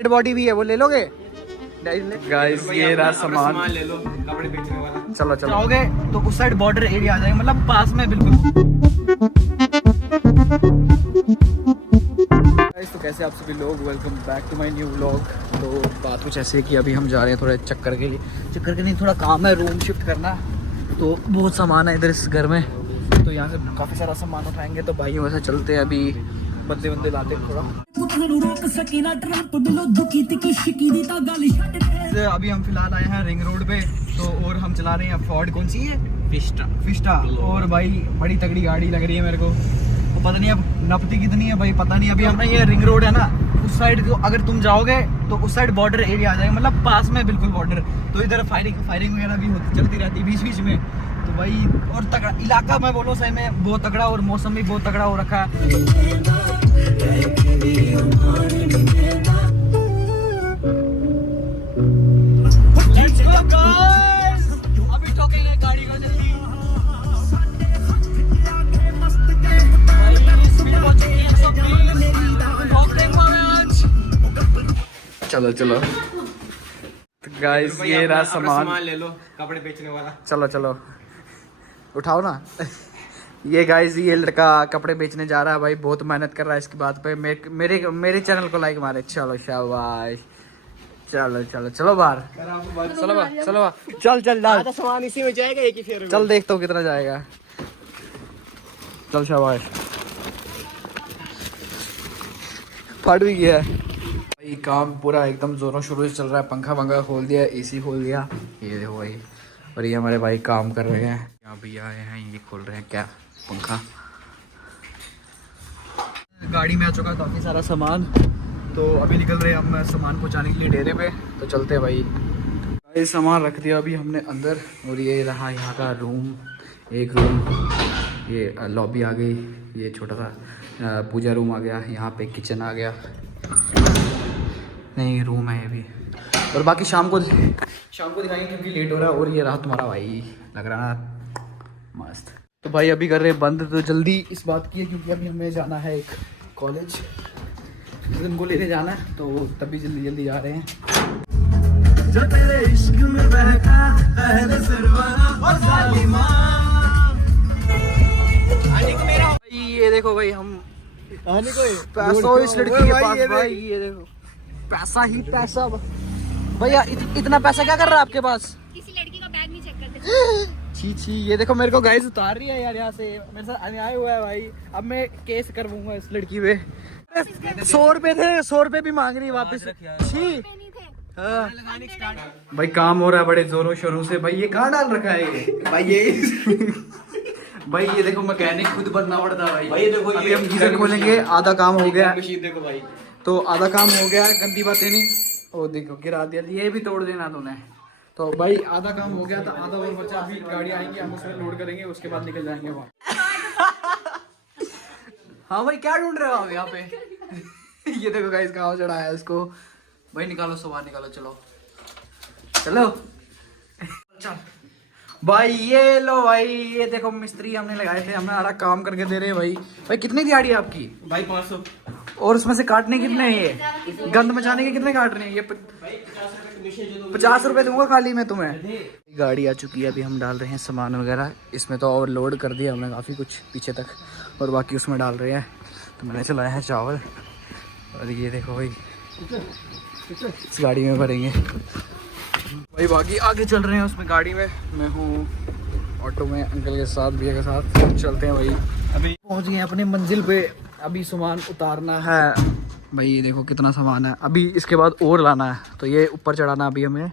Dead body भी है, वो ले लोगे गाइस? ये रहा सामान, ले लो, कपड़े बेचने वाला। चलो चलो। जाओगे तो उस साइड बॉर्डर एरिया आ जाएगा, मतलब पास में बिल्कुल। गाइस तो कैसे आप सभी लोग, welcome back to my new vlog. तो बात कुछ ऐसी है कि अभी हम जा रहे हैं थोड़े चक्कर के लिए, चक्कर के नहीं थोड़ा काम है, रूम शिफ्ट करना। तो बहुत सामान है इधर इस घर में, तो यहाँ से काफ़ी सारा सामान उठाएंगे। तो भाई वैसे चलते हैं, अभी बंदे लाते हैं थोड़ा। अभी हम फिलहाल आए हैं रिंग रोड पे, तो और हम चला रहे हैं फोर्ड, कौन सी है? फिस्टा। और भाई बड़ी तगड़ी गाड़ी लग रही है मेरे को, तो पता नहीं अब नपती कितनी है भाई, पता नहीं। अभी हमने ये रिंग रोड है ना, उस साइड को अगर तुम जाओगे तो उस साइड बॉर्डर एरिया आ जाएगा, मतलब पास में बिल्कुल बॉर्डर। तो इधर फायरिंग वगैरह भी होती चलती रहती है बीच में। तो भाई और तगड़ा इलाका, मैं बोलो सही में बहुत तगड़ा, और मौसम भी बहुत तगड़ा हो रखा है। अभी ठोकेंगे गाड़ी को जल्दी। चलो चलो गाइस, ये रहा सामान, ले लो, कपड़े बेचने वाला। चलो चलो उठाओ ना। ये गाइस, ये लड़का कपड़े बेचने जा रहा है भाई, बहुत मेहनत कर रहा है इसकी बात पे। मेरे चैनल को लाइक मारे। चलो शाबाश, चलो चलो चलो बाहर, चलो बाहर, चल आधा सामान इसी में जाएगा, एक ही फेर में। चल देखता हूँ कितना जाएगा। चल शाबाश, फट भी गया भाई। काम पूरा एकदम जोरों शोरों से चल रहा है, पंखा खोल दिया, एसी खोल दिया, ये देखो भाई। और ये हमारे भाई काम कर रहे हैं, यहाँ भैया आए हैं, ये खोल रहे हैं क्या पंखा। गाड़ी में आ चुका काफ़ी सारा सामान, तो अभी निकल रहे हैं हम सामान पहुँचाने के लिए डेरे पे। तो चलते हैं भाई। ये सामान रख दिया अभी हमने अंदर, और ये रहा यहाँ का रूम, एक रूम, ये लॉबी आ गई, ये छोटा सा पूजा रूम आ गया, यहाँ पे किचन आ गया, नहीं रूम है ये भी। और बाकी शाम को दिखाएंगे क्योंकि लेट हो रहा है। और ये रहा तुम्हारा भाई, लग रहा ना मस्त। तो भाई अभी कर रहे हैं बंद, तो जल्दी इस बात की है क्योंकि अभी हमें जाना है एक कॉलेज, उनको लेने जाना है, तो तभी जल्दी जा रहे हैं। जो तेरे इश्क में बहका पहले सरवरा और सालिमा। ये देखो भाई, हम पैसा इस लड़की के पास भाई, ये देखो पैसा ही पैसा। भैया इतना पैसा क्या कर रहा है आपके पास? किसी लड़की का बैग नहीं चेक करते। छी, ये देखो मेरे को गाइस उतार रही है यार, यहाँ से मेरे साथ अन्याय हुआ है भाई। अब मैं केस करवाऊंगा इस लड़की पे। 100 रुपए थे, 100 रुपए भी मांग रही है वापस। छी हाँ। भाई काम हो रहा है बड़े जोरों शोरों से। भाई ये कहाँ डाल रखा है ये? भाई ये भाई ये देखो मैकेनिक खुद बनना पड़ता है भाई। ये देखो, अभी हम गीजर खोलेंगे, आधा काम हो गया। देखो भाई, तो आधा काम हो गया, गंदी बातें नहीं। ओ देखो गिरा दिया, ये भी तोड़ देना तूने। तो भाई आधा काम हो गया था, आधा और बचा। अभी गाड़ी आएंगी, हम उसमें लोड करेंगे, उसके बाद निकल जाएंगे वहाँ। हाँ भाई क्या ढूंढ रहे हो आप यहाँ पे? ये देखो गाइस कहाँ चढ़ा है इसको। भाई निकालो सामान, निकालो, चलो चलो चल भाई। ये लो भाई, ये देखो मिस्त्री हमने लगाए थे, हमें आरा काम करके दे रहे हैं भाई। भाई कितनी दिहाड़ी है आपकी? भाई 500। और उसमें से काटने कितने हैं? ये गंद मचाने के कितने काट रहे हैं? ये 50 रुपए दूंगा खाली मैं तुम्हें। गाड़ी आ चुकी है, अभी हम डाल रहे हैं सामान वगैरह इसमें। तो और लोड कर दिया हमने काफ़ी कुछ पीछे तक, और बाकी उसमें डाल रहे हैं। तो मैंने चलाया है चावल, और ये देखो भाई इस गाड़ी में भरेंगे भाई। बाकी आगे चल रहे हैं उसमें गाड़ी में, मैं हूँ ऑटो में अंकल के साथ, भैया के साथ चलते हैं भाई। अभी पहुँच गए अपने मंजिल पे, अभी सामान उतारना है भाई। ये देखो कितना सामान है, अभी इसके बाद और लाना है, तो ये ऊपर चढ़ाना अभी हमें।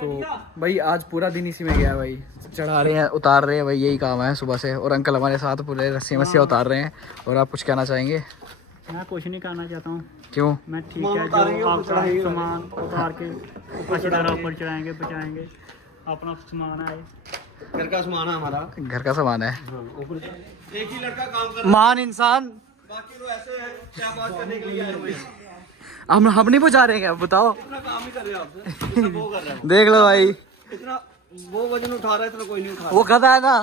तो भाई आज पूरा दिन इसी में गया भाई, चढ़ा रहे हैं उतार रहे हैं भाई, यही काम है सुबह से। और अंकल हमारे साथ पूरे रस्सियाँ उतार रहे हैं। और आप कुछ कहना चाहेंगे? मैं कुछ नहीं करना चाहता हूँ। क्यों? मैं ठीक है, जो आपका सामान उतार के अच्छी तरह ऊपर चढ़ाएंगे, बचाएंगे। अपना सामान है, घर का सामान है हमारा, घर का सामान है। एक ही लड़का काम कर, महान इंसान। बाकी लोग ऐसे हैं, क्या बात करने के लिए आए हुए हैं। हम नहीं पहुँचा रहे हैं क्या? बताओ। इतना काम ही कर रहे हैं आपसे, वो कर रहे हैं। देख लो भाई, इतना वो वजन उठा रहा है, इतना कोई नहीं उठा रहा। वो गधा है ना।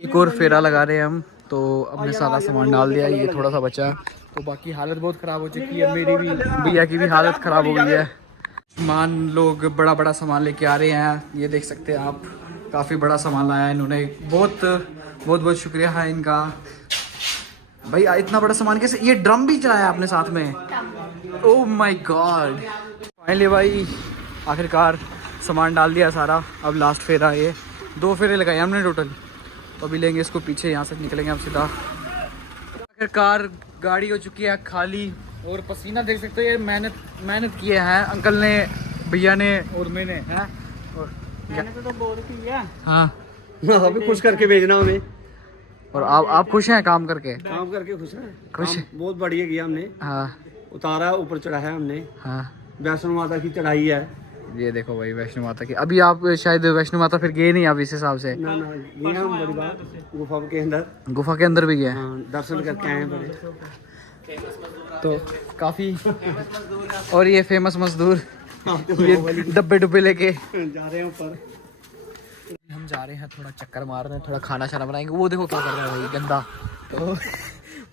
एक और फेरा लगा रहे हैं हम। तो अपने सारा सामान डाल दिया, ये थोड़ा सा बचा, तो बाकी हालत बहुत ख़राब हो चुकी है, मेरी भी भैया की भी हालत ख़राब हो गई है। सामान लोग बड़ा बड़ा सामान लेके आ रहे हैं, ये देख सकते हैं आप, काफ़ी बड़ा सामान लाया है इन्होंने। बहुत बहुत बहुत शुक्रिया है इनका भाई। इतना बड़ा सामान कैसे, ये ड्रम भी चलाया आपने साथ में? Oh my God. फाइनली भाई आखिरकार सामान डाल दिया सारा। अब लास्ट फेरा है, ये 2 फेरे लगाए हमने टोटल। तो अभी लेंगे इसको पीछे, यहाँ से निकलेंगे हम सीधा। आखिरकार गाड़ी हो चुकी है खाली और पसीना देख सकते हो। ये मेहनत किए हैं अंकल ने, भैया ने और मैंने हैं। और मैंने तो बहुत किया। हाँ अभी खुश करके भेजना उन्हें। और आप खुश हैं काम करके? काम करके खुश है, खुश काम बहुत बढ़िया किया हमने। हाँ उतारा, ऊपर चढ़ाया हमने। हाँ वैष्णो माता की चढ़ाई है। ये देखो भाई वैष्णो माता की। अभी आप शायद वैष्णो माता फिर गए नहीं आप इस हिसाब से? ना ये हम बड़ी बात गुफा के अंदर, गुफा के अंदर भी गए? हाँ, दर्शन करके आए हैं बड़े। तो काफ़ी। और ये फेमस मजदूर ये डब्बे डुब्बे लेके जा रहे हैं ऊपर। हम जा रहे हैं थोड़ा चक्कर मार रहे हैं, थोड़ा खाना शाना बनाएंगे। वो देखो क्या कर रहा है भाई गंदा।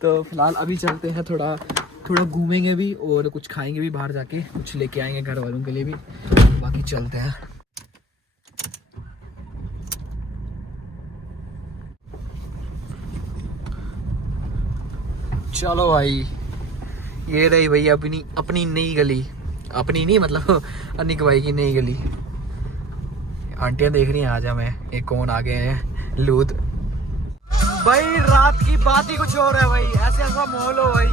तो फिलहाल अभी चलते हैं, थोड़ा घूमेंगे भी और कुछ खाएंगे भी बाहर जाके, कुछ लेके आएंगे घर वालों के लिए भी। बाकी चलते हैं। चलो भाई, ये रही भैया अपनी नई गली। अपनी नहीं मतलब अनिक भाई की नई गली। आंटियां देख रही हैं, आजा मैं। एक कौन आ गए हैं, लूत भाई। रात की बात ही कुछ और है भाई, ऐसे ऐसा माहौल हो भाई।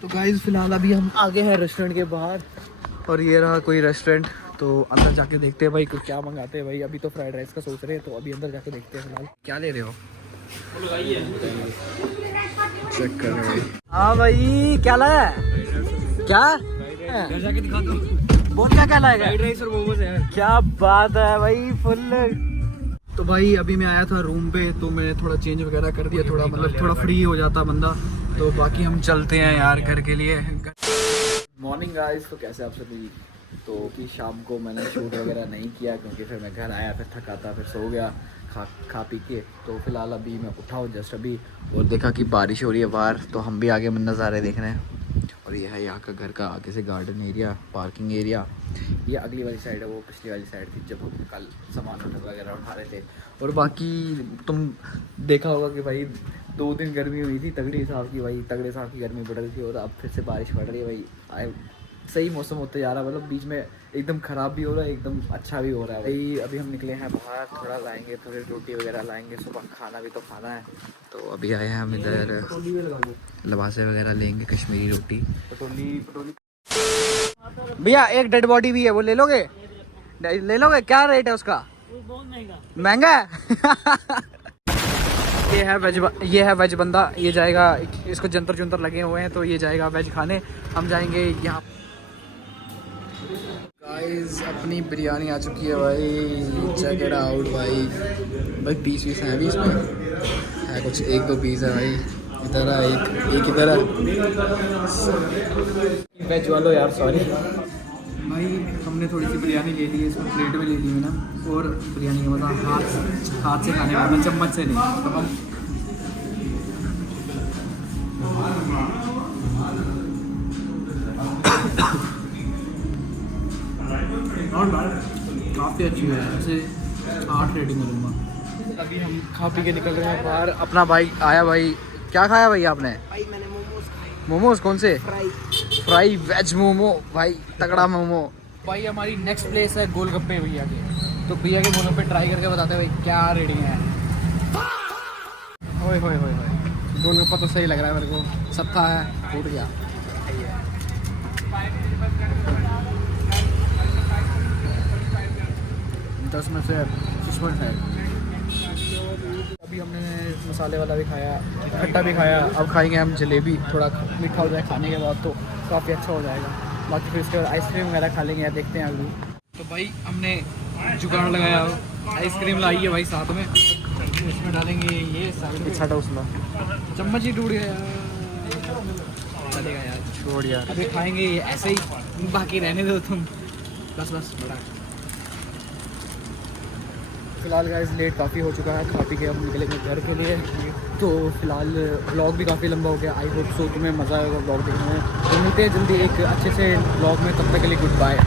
तो गाइस फिलहाल अभी हम आगे हैं रेस्टोरेंट के बाहर, और ये रहा कोई रेस्टोरेंट। तो अंदर जाके देखते हैं भाई कुछ क्या मंगाते हैं भाई। अभी तो फ्राइड राइस का सोच रहे हैं, तो अभी अंदर जाके देखते हैं। फिलहाल क्या ले रहे हो? चेक कर रहे हैं। हाँ भाई क्या लाया है? क्या जाके दिखा दो। बहुत क्या लाएगा? फ्राइड राइस और मोमोज है। क्या बात है भाई, फुल। तो भाई अभी मैं आया था रूम पे, तो मैं थोड़ा चेंज वगैरह कर दिया, थोड़ा मतलब थोड़ा फ्री हो जाता बंदा। तो बाकी हम चलते हैं यार घर के लिए। मॉर्निंग गाइस, तो कैसे आप सभी? तो कि शाम को मैंने शूट वगैरह नहीं किया क्योंकि फिर मैं घर आया, फिर थका था, फिर सो गया खा पी के। तो फिलहाल अभी मैं उठा हूँ जस्ट अभी, और देखा कि बारिश हो रही है बाहर। तो हम भी आगे नज़ारे देख रहे हैं। और ये है यहाँ का घर का आगे से गार्डन एरिया, पार्किंग एरिया। ये अगली वाली साइड है, वो पिछली वाली साइड थी जब हम कल सामान वगैरह उठा रहे थे। और बाकी तुम देखा होगा कि भाई 2 दिन गर्मी हुई थी तगड़े हिसाब की भाई, तगड़े हिसाब की गर्मी पड़ रही थी। और अब फिर से बारिश पड़ रही है भाई। सही मौसम होते जा रहा है, मतलब बीच में एकदम ख़राब भी हो रहा है, एकदम अच्छा भी हो रहा है भाई। अभी हम निकले हैं बाहर, थोड़ा लाएंगे, थोड़ी रोटी वगैरह लाएंगे, सुबह खाना भी तो खाना है। तो अभी आए हैं हम इधर, लबासे वगैरह लेंगे, कश्मीरी रोटी। भैया एक डेड बॉडी भी है, वो ले लोगे? क्या रेट है उसका? बहुत महंगा है। ये है वेज बंदा, ये जाएगा, इसको जंतर जुंतर लगे हुए हैं, तो ये जाएगा वेज खाने। हम जाएंगे यहाँ। गाइस अपनी बिरयानी आ चुकी है भाई, चेक इट आउट भाई। पीस है अभी इसमें है, कुछ 1-2 पीस है भाई। इधर है एक इधर है। वेज वालों यार सॉरी भाई। हमने थोड़ी सी बिरयानी ले ली है, इसमें प्लेट में ले ली है ना। और बिरयानी का मतलब हाथ से खाने वाला, चम्मच से नहीं। तो हम काफ़ी अच्छी है, ऐसे 8 रेटिंग करूँगा। अभी हम खा पी के निकल रहे हैं बाहर। अपना भाई आया भाई, क्या खाया भाई आपने? भाई मैंने मोमोज खाए। मोमोज कौन से? फ्राई वेज मोमो भाई, तगड़ा मोमो भाई। हमारी नेक्स्ट प्लेस है गोलगप्पे भैया के। तो भैया के गोलगप्पे ट्राई करके बताते हैं भाई क्या रेटिंग है। ओए होए होए होए, गोलगप्पा तो सही लग रहा है मेरे को। सबका है, फूट गया। 10 में से 6.5। अभी हमने मसाले वाला भी खाया, खट्टा भी खाया। अब खाएंगे हम जलेबी, थोड़ा मीठा हो जाए खाने के बाद तो काफ़ी अच्छा हो जाएगा। बाकी फिर इसके बाद आइसक्रीम वगैरह खा लेंगे, देखते हैं अभी। तो भाई हमने जुगाड़ लगाया, आइसक्रीम लाई है भाई साथ में। इसमें डालेंगे ये साइड में, छाटा उसमें चम्मच ही टूट गया यार, चलेगा यार। छोड़ यार। अभी खाएंगे ये ऐसे ही, बाकी रहने दो तुम। बस बस बड़ा। फिलहाल गाइस लेट काफ़ी हो चुका है, खा पी के अब निकलेंगे घर के लिए। तो फिलहाल व्लॉग भी काफ़ी लंबा हो गया। आई होप सो तुम्हें मज़ा आएगा व्लॉग देखने में। तो मिलते हैं जल्दी एक अच्छे से व्लॉग में, तब तक के लिए गुड बाय।